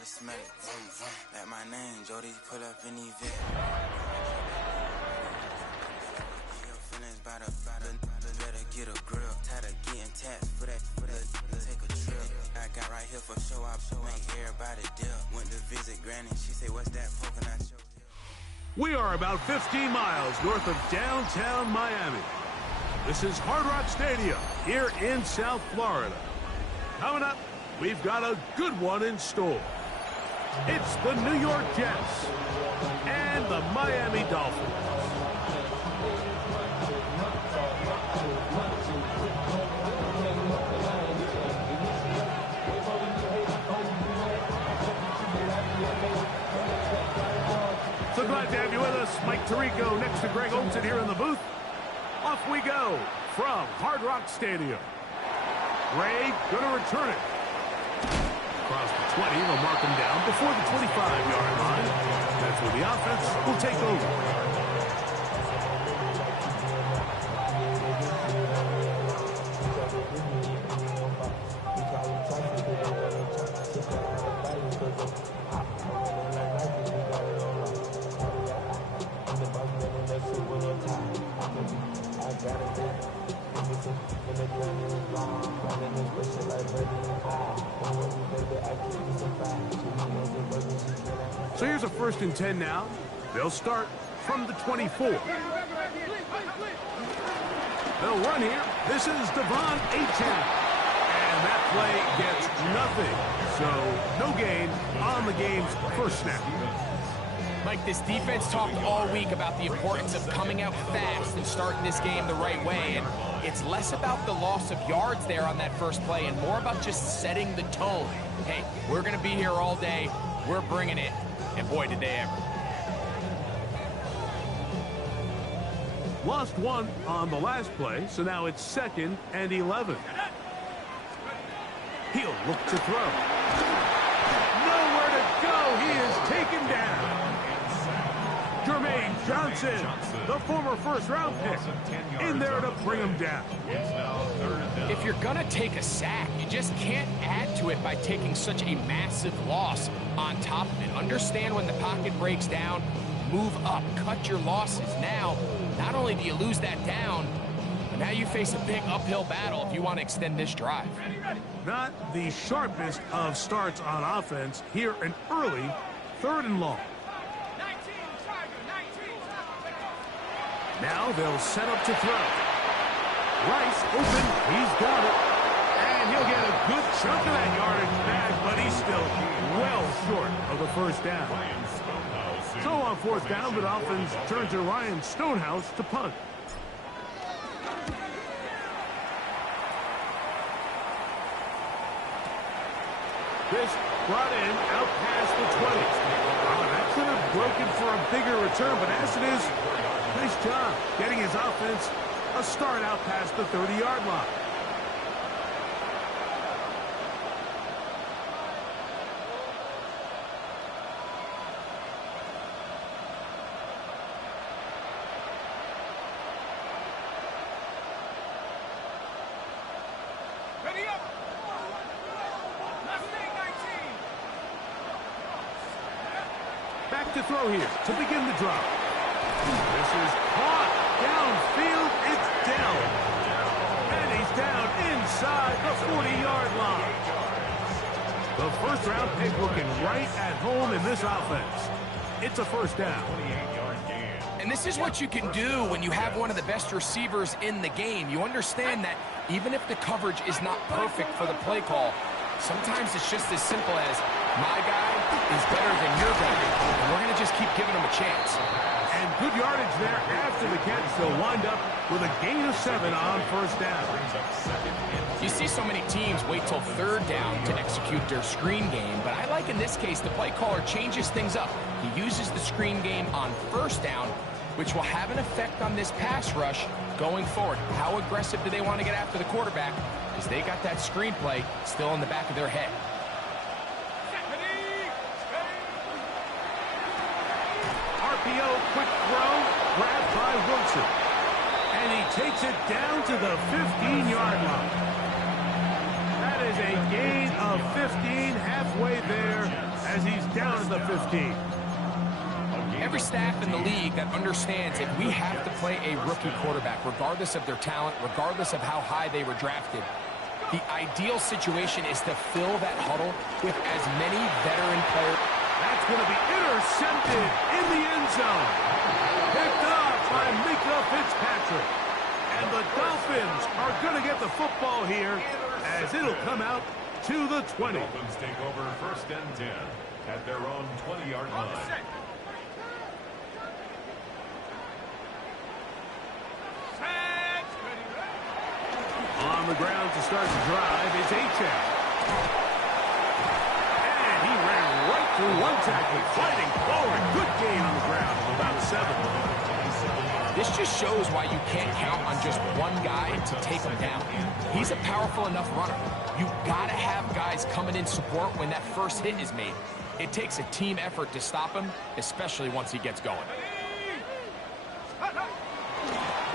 probably smell it. Vroom, vroom. Like my name, Jody, pull up in event. Your feelings by the better get a grill. Tired of getting taxed for that, take a trip. I got right here for show, I make everybody deal. Went to visit Granny, she say, what's that poking out your hill? We are about 15 miles north of downtown Miami. This is Hard Rock Stadium here in South Florida. Coming up, we've got a good one in store. It's the New York Jets and the Miami Dolphins. So glad to have you with us. Mike Tirico next to Greg Olsen here in the booth. Off we go from Hard Rock Stadium. Ray gonna return it. Across the 20, they'll mark him down before the 25-yard line. That's where the offense will take over. So here's a 1st and 10 now. They'll start from the 24. They'll run here. This is Devon Achane. And that play gets nothing. So no gain on the game's first snap. Mike, this defense talked all week about the importance of coming out fast and starting this game the right way. And it's less about the loss of yards there on that first play and more about just setting the tone. Hey, we're going to be here all day. We're bringing it. And boy, did they ever. Lost one on the last play, so now it's 2nd and 11. He'll look to throw. Nowhere to go. He is taken down. Jermaine Johnson, the former first-round pick, in there to bring him down. If you're going to take a sack, you just can't add to it by taking such a massive loss on top of it. Understand when the pocket breaks down, move up, cut your losses. Now, not only do you lose that down, but now you face a big uphill battle if you want to extend this drive. Not the sharpest of starts on offense here, an early 3rd and long. Now they'll set up to throw. Rice open, he's got it. And he'll get a good chunk of that yardage back, but he's still well short of the first down. So on 4th down, the Dolphins turn to Ryan Stonehouse to punt. This brought in out past the 20. That could have broken for a bigger return, but as it is, nice job getting his offense a start out past the 30-yard line. Ready up. Back to throw here to begin the drive. This is caught downfield. It's down. And he's down inside the 40-yard line. The first-round pick looking right at home in this offense. It's a 1st down. And this is what you can do when you have one of the best receivers in the game. You understand that even if the coverage is not perfect for the play call, sometimes it's just as simple as my guy is better than your guy, and we're going to just keep giving him a chance. And good yardage there after the catch. They'll wind up with a gain of 7 on 1st down. You see so many teams wait till 3rd down to execute their screen game, but I like in this case the play caller changes things up. He uses the screen game on 1st down, which will have an effect on this pass rush going forward. How aggressive do they want to get after the quarterback? Because they got that screen play still in the back of their head. RPO, quick throw, grabbed by Wilson. And he takes it down to the 15-yard line. That is a gain of 15 halfway there as he's down at the 15. Every staff in the league that understands that we have to play a rookie quarterback, regardless of their talent, regardless of how high they were drafted. The ideal situation is to fill that huddle with as many veteran players. That's going to be intercepted in the end zone. Picked up by Mika Fitzpatrick. And the Dolphins are going to get the football here as it'll come out to the 20. Dolphins take over 1st and 10 at their own 20-yard line. On the ground to start the drive, it's Achane. And he ran right through one tackle, fighting forward. Good gain on the ground of about 7. This just shows why you can't count on just one guy to take him down. He's a powerful enough runner. You've got to have guys coming in support when that first hit is made. It takes a team effort to stop him, especially once he gets going.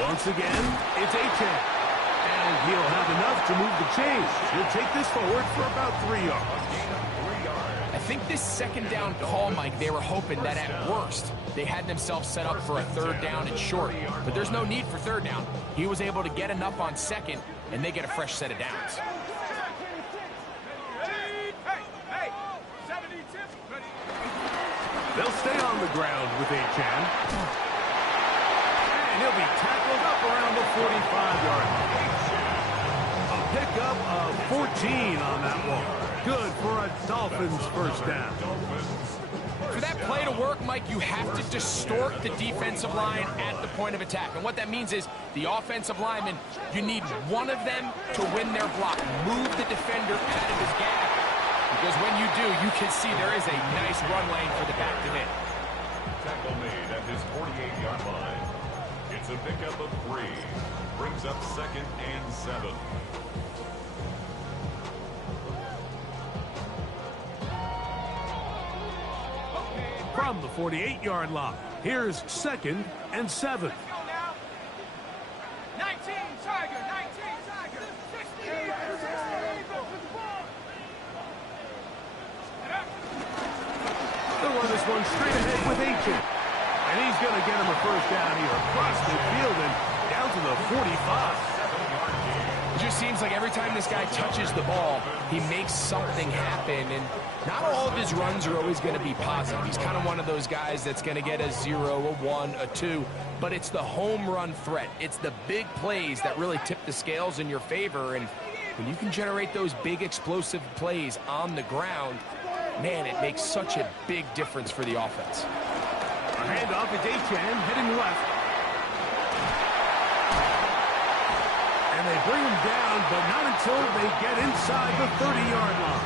Once again, it's Achane. And he'll have enough to move the chains. He'll take this forward for about 3 yards. I think this second down call, Mike, they were hoping that at worst they had themselves set up for a 3rd down and short. But there's no need for 3rd down. He was able to get enough on 2nd, and they get a fresh set of downs. They'll stay on the ground with Achane. And he'll be tackled up around the 45-yard line. A pickup of 14 on that one. Good for a Dolphins 1st down. For that play to work, Mike, you have to distort the defensive line at the point of attack. And what that means is the offensive lineman, you need one of them to win their block. Move the defender out of his gap. Because when you do, you can see there is a nice run lane for the back to hit. Tackle made at his 48-yard line. It's a pickup of 3. Brings up 2nd and 7. From the 48-yard line, here's 2nd and 7. 19, Tiger, 19, Tiger, 16. They'll run this one straight ahead with Achane. And he's going to get him a 1st down here across midfield and down to the 45. It just seems like every time this guy touches the ball, he makes something happen. And not all of his runs are always going to be positive. He's kind of one of those guys that's going to get a 0, a 1, a 2. But it's the home run threat. It's the big plays that really tip the scales in your favor. And when you can generate those big explosive plays on the ground, man, it makes such a big difference for the offense. A handoff is Achane heading left. And they bring him down, but not until they get inside the 30-yard line.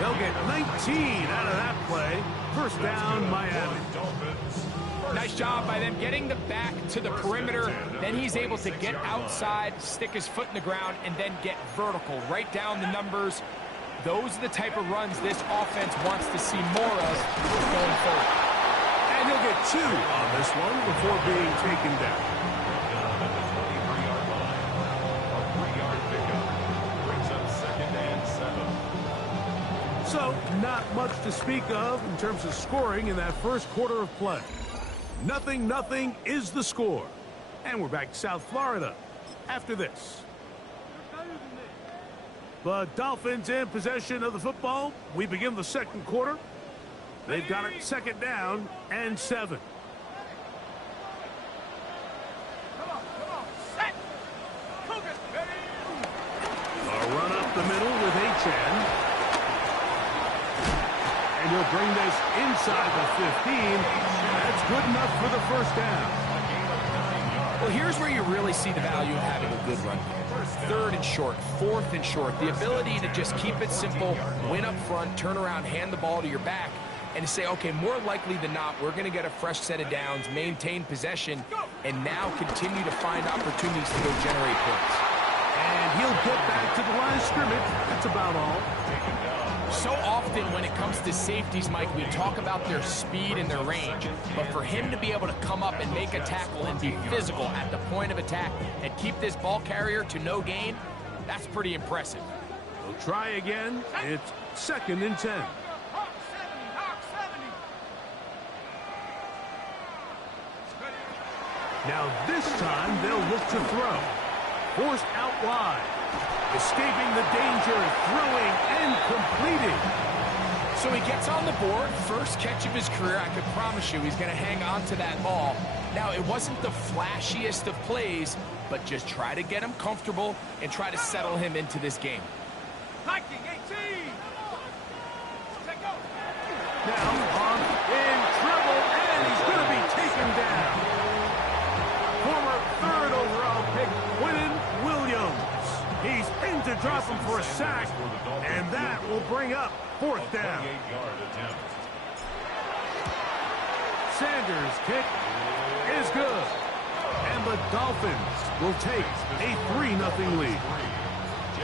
They'll get 19 out of that play. 1st down, Miami. Nice job by them getting the back to the perimeter. Then he's able to get outside, stick his foot in the ground, and then get vertical. Right down the numbers. Those are the type of runs this offense wants to see more of going forward. And he'll get 2 on this one before being taken down. So, not much to speak of in terms of scoring in that first quarter of play. 0-0 is the score. And we're back to South Florida after this. The Dolphins in possession of the football. We begin the 2nd quarter. They've got it 2nd down and 7. A run up the middle with Achane. And he'll bring this inside the 15. That's good enough for the 1st down. Well, here's where you really see the value of having a good run. 3rd and short, 4th and short. The ability to just keep it simple, win up front, turn around, hand the ball to your back, and to say, okay, more likely than not, we're going to get a fresh set of downs, maintain possession, and now continue to find opportunities to go generate points. And he'll get back to the line of scrimmage. That's about all. So often when it comes to safeties, Mike, we talk about their speed and their range. But for him to be able to come up and make a tackle and be physical at the point of attack and keep this ball carrier to no gain, that's pretty impressive. We'll try again. It's 2nd and 10. Now this time they'll look to throw. Forced out wide. Escaping the danger, throwing and completing. So he gets on the board, first catch of his career. I could promise you he's going to hang on to that ball. Now, it wasn't the flashiest of plays, but just try to get him comfortable and try to settle him into this game. Hiking 18. Now on in trouble, and he's going to be taken down. Former third overall pick, Quinton Williams. He's in to drop him for a sack, and that will bring up fourth down. Sanders' kick is good. And the Dolphins will take a 3-0 lead.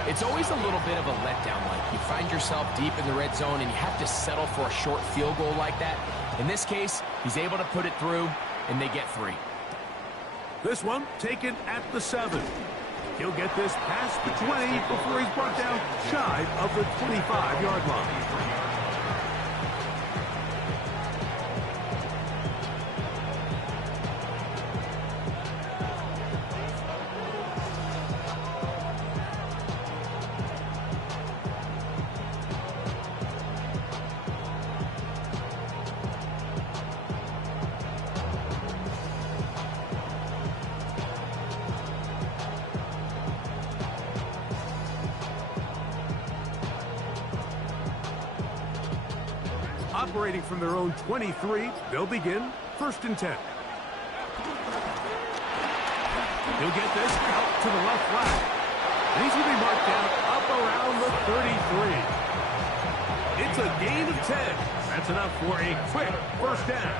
It's always a little bit of a letdown, Mike. You find yourself deep in the red zone, and you have to settle for a short field goal like that. In this case, he's able to put it through, and they get 3. This one taken at the 7. He'll get this past the 20 before he's brought down shy of the 25-yard line. Operating from their own 23, they'll begin 1st and 10. He'll get this out to the left flat. And he's going to be marked down up around the 33. It's a gain of 10. That's enough for a quick first down.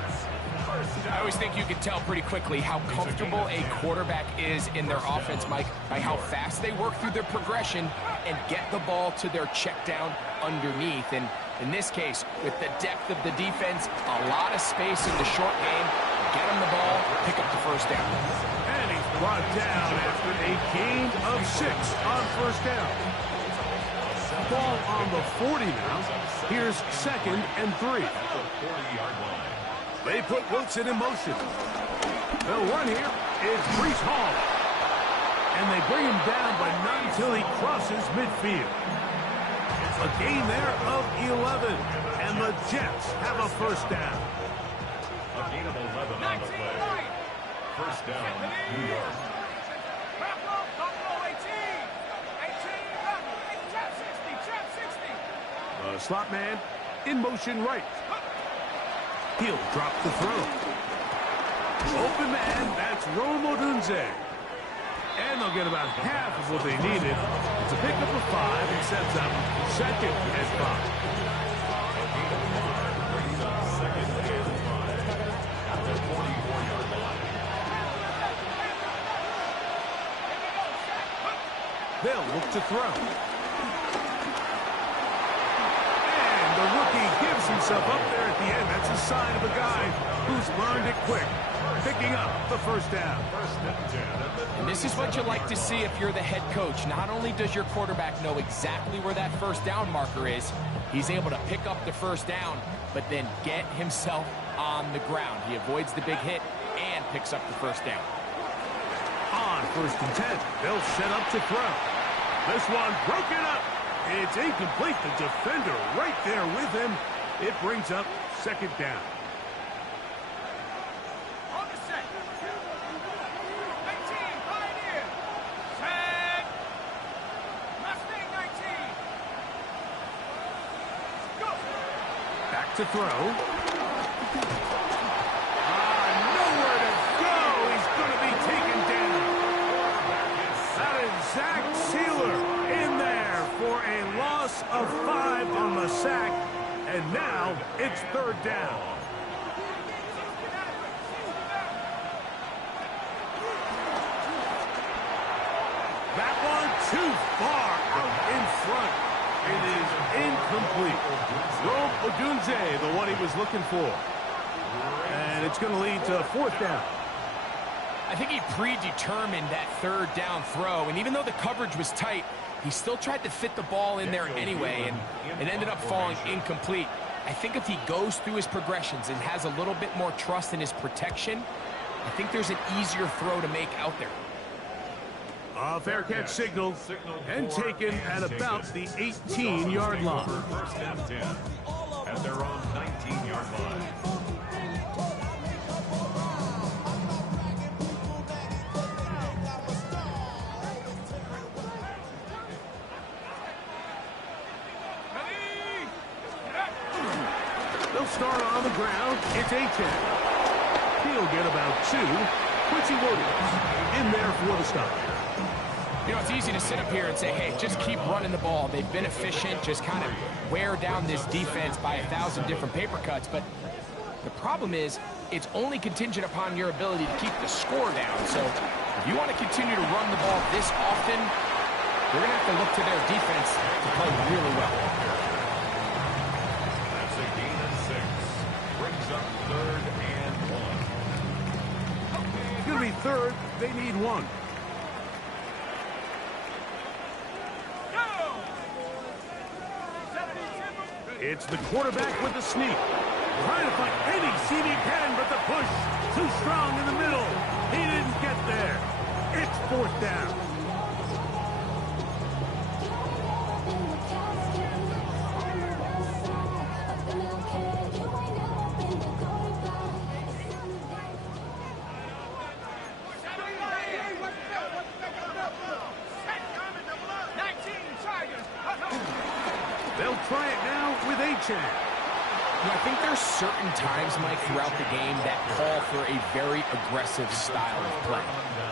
I always think you can tell pretty quickly how comfortable a quarterback is in their offense, Mike, by how fast they work through their progression and get the ball to their check down underneath. And in this case, with the depth of the defense, a lot of space in the short game, get him the ball, pick up the first down. And he's brought down after a gain of 6 on first down. Ball on the 40 now. Here's 2nd and 3. They put Wilson in motion. The run here is Breece Hall. And they bring him down, but not until he crosses midfield. A gain there of 11. And the Jets have a first down. A gain of 11 on the play. First down, New York. Buffalo 18. 18. Trap 60. The slot man in motion right. He'll drop the throw. Open man, that's Rome Odunze. And they'll get about half of what they needed. It's a pickup of 5 and sets up 2nd and 5. They'll look to throw. And the rookie gives himself up there at the end. That's a sign of a guy who's learned it quick, picking up the first down. And this is what you like to see if you're the head coach. Not only does your quarterback know exactly where that first down marker is, he's able to pick up the first down, but then get himself on the ground. He avoids the big hit and picks up the first down. On 1st and 10, they'll set up to throw. This one broken up. It's incomplete. The defender right there with him. It brings up 2nd down. On the set. 19. Pioneer. Set. Mustang 19. Go. Back to throw. Nowhere to go. He's going to be taken down. That is Zach Sealer in there for a loss of 5 on the sack. And now it's 3rd down. That one too far out in front. It is incomplete. Rome Odunze, the one he was looking for. And it's going to lead to 4th down. I think he predetermined that 3rd down throw, and even though the coverage was tight, he still tried to fit the ball in there anyway, and it ended up falling incomplete. I think if he goes through his progressions and has a little bit more trust in his protection, I think there's an easier throw to make out there. A fair catch signal and taken at about the 18-yard line. First and 10 at their own 19-yard line. They'll start on the ground. It's A-10. He'll get about 2. Quincy Williams in there for the stop. You know, it's easy to sit up here and say, hey, just keep running the ball. They've been efficient, just kind of wear down this defense by 1,000 different paper cuts. But the problem is, it's only contingent upon your ability to keep the score down. So if you want to continue to run the ball this often, you're going to have to look to their defense to play really well. That's a gain of 6. Brings up 3rd and 1. It's going to be 3rd. They need 1. It's the quarterback with the sneak. Trying to find any seam he can, but the push too strong in the middle. He didn't get there. It's 4th down. They'll try it now with A-Chan. I think there's certain times, Mike, throughout the game that call for a very aggressive style of play.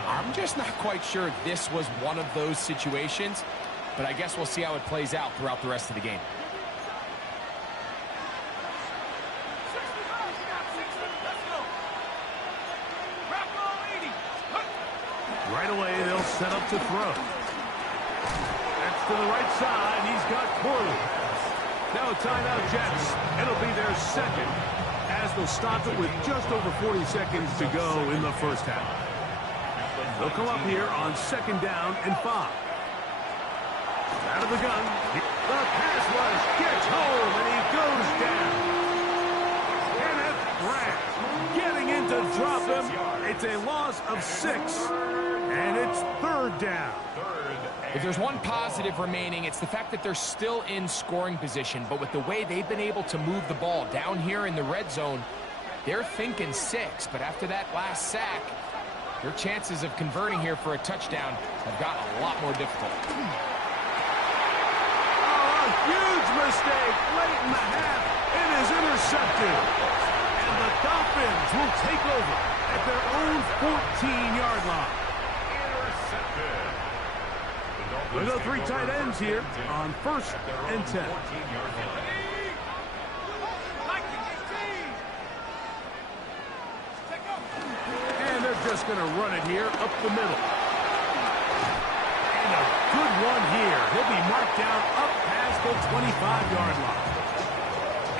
I'm just not quite sure this was one of those situations, but I guess we'll see how it plays out throughout the rest of the game. Right away, they'll set up to throw. That's to the right side. He's got Corley. Now a timeout, Jets. It'll be their 2nd as they'll stop it with just over 40 seconds to go in the first half. They'll come up here on 2nd down and 5. Out of the gun. The pass rush gets home, and he goes down. Kenneth Grant getting in to drop him. It's a loss of 6, and it's 3rd down. If there's one positive remaining, it's the fact that they're still in scoring position. But with the way they've been able to move the ball down here in the red zone, they're thinking 6. But after that last sack, their chances of converting here for a touchdown have gotten a lot more difficult. Oh, a huge mistake late in the half. It is intercepted. And the Dolphins will take over at their own 14-yard line. Intercepted. We'll go 3 tight ends here on 1st and 10. And they're just going to run it here up the middle. And a good one here. He'll be marked down up past the 25-yard line.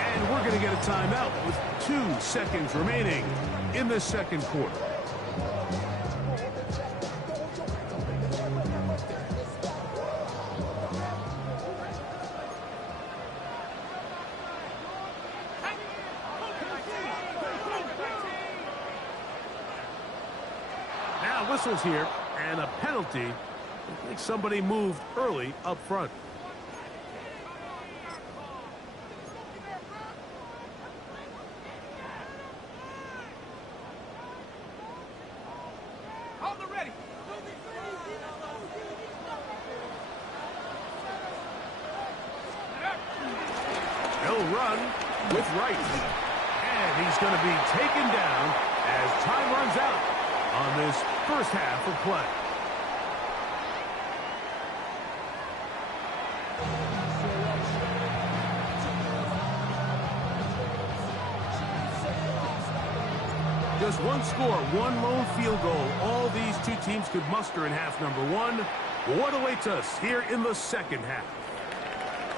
And we're going to get a timeout with 2 seconds remaining in the 2nd quarter. Whistles here, and a penalty. I think somebody moved early up front. Hold the ready. He'll run with right. And he's going to be taken down as time runs out on this first half of play. Just one score, one lone field goal. All these 2 teams could muster in half number 1. What awaits us here in the 2nd half?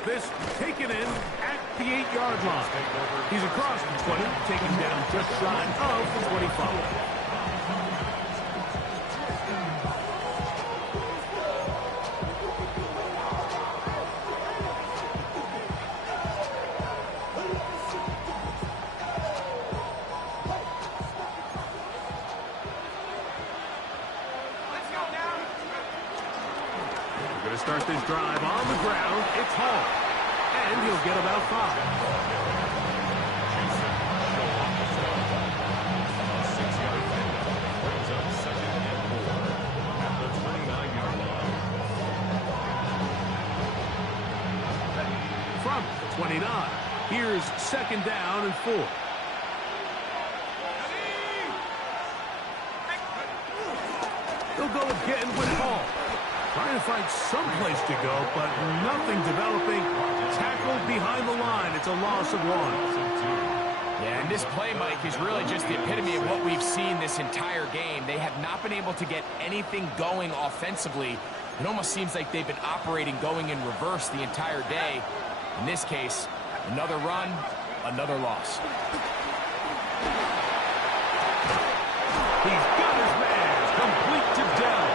This taken in at the 8-yard line. He's across the 20, taken down just shy of the 25. to start this drive on the ground. It's Hall. And he'll get about 5. From 29. Here's second down and 4. They'll go again with Hall. Trying to find some place to go, but nothing developing. Tackled behind the line. It's a loss of 1. Yeah, and this play, Mike, is really just the epitome of what we've seen this entire game. They have not been able to get anything going offensively. It almost seems like they've been operating going in reverse the entire day. In this case, another run, another loss. He's got his man complete to Dell.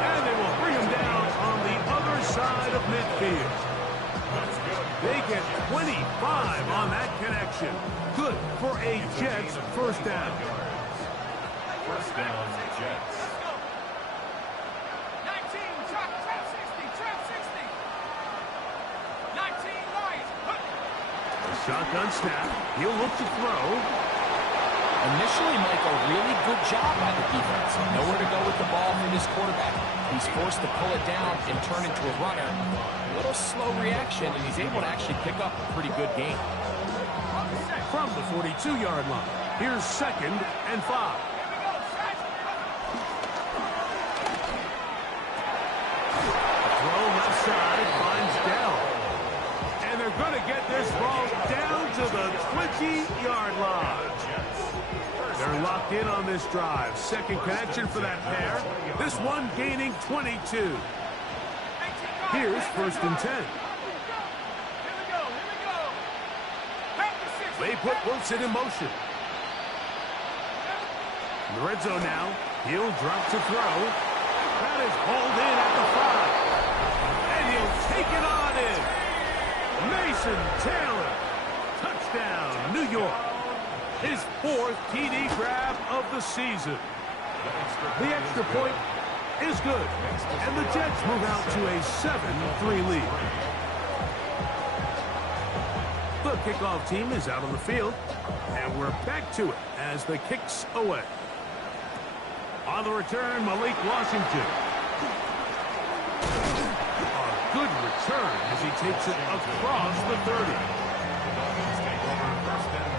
And they will bring him down on the other side of midfield. They get 25 on that connection. Good for a Jets first down. First down, Jets. 19, trap 60, trap 60. 19, Lions. A shotgun snap. He'll look to throw. Initially, Mike, a really good job by the defense. Nowhere to go with the ball for this quarterback. He's forced to pull it down and turn into a runner. A little slow reaction, and he's able to actually pick up a pretty good game. From the 42-yard line, here's second and 5. Throw left side finds Dell. And they're going to get this ball down to the 20-yard line. They're locked in on this drive. Second connection for that pair. This one gaining 22. Here's first and 10. They put Wilson in motion. In the red zone now. He'll drop to throw. That is hauled in at the 5. And he'll take it on in. Mason Taylor. Touchdown, New York. His 4th TD grab of the season. The extra point is good. And the Jets move out to a 7-3 lead. The kickoff team is out on the field. And we're back to it as the kick's away. On the return, Malik Washington. A good return as he takes it across the 30. Take over first and